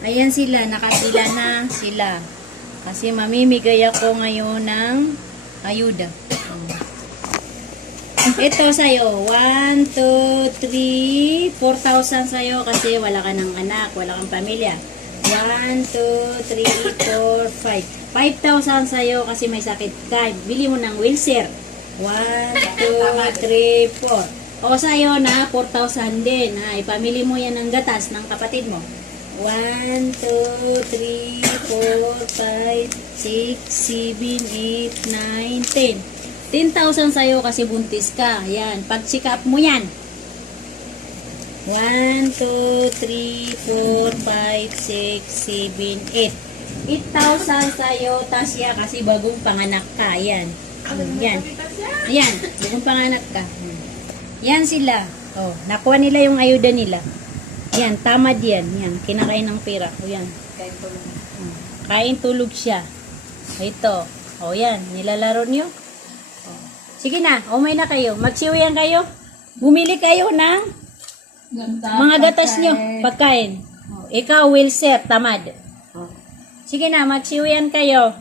Ayan sila, nakapila na sila. Kasi mamimigay ako ngayon ng ayuda. Ito sa'yo, 1, 2, 3, 4,000 sa'yo kasi wala ka ng anak, wala kang pamilya. 1, 2, 3, 4, 5. 5,000 sa'yo kasi may sakit ka. Bili mo ng wheelchair. 1, 2, 3, 4. O sa'yo na 4,000 din. Ha? Ipamili mo yan ng gatas ng kapatid mo. 1, 2, 3, 4, 5, 6, 7, 8, 9, 10. 10,000 sa'yo kasi buntis ka. Yan. Pag-check up mo yan. 1, 2, 3, 4, 5, 6, 7, 8. 8,000 sa'yo, Tasya, kasi bagong panganak ka. Yan. Yan. Yan. Bagong panganak ka. Yan sila. Oh, nakuha nila yung ayuda nila. Yan, tamad yan. Yan, kinakain ng pera. O yan. Kain tulog siya. Ito. O yan, nilalaro niyo. Sige na, umay na kayo. Magsiwiyan kayo. Bumili kayo ng mga gatas nyo. Pagkain. Ikaw, wheelchair, tamad. Sige na, magsiwiyan kayo.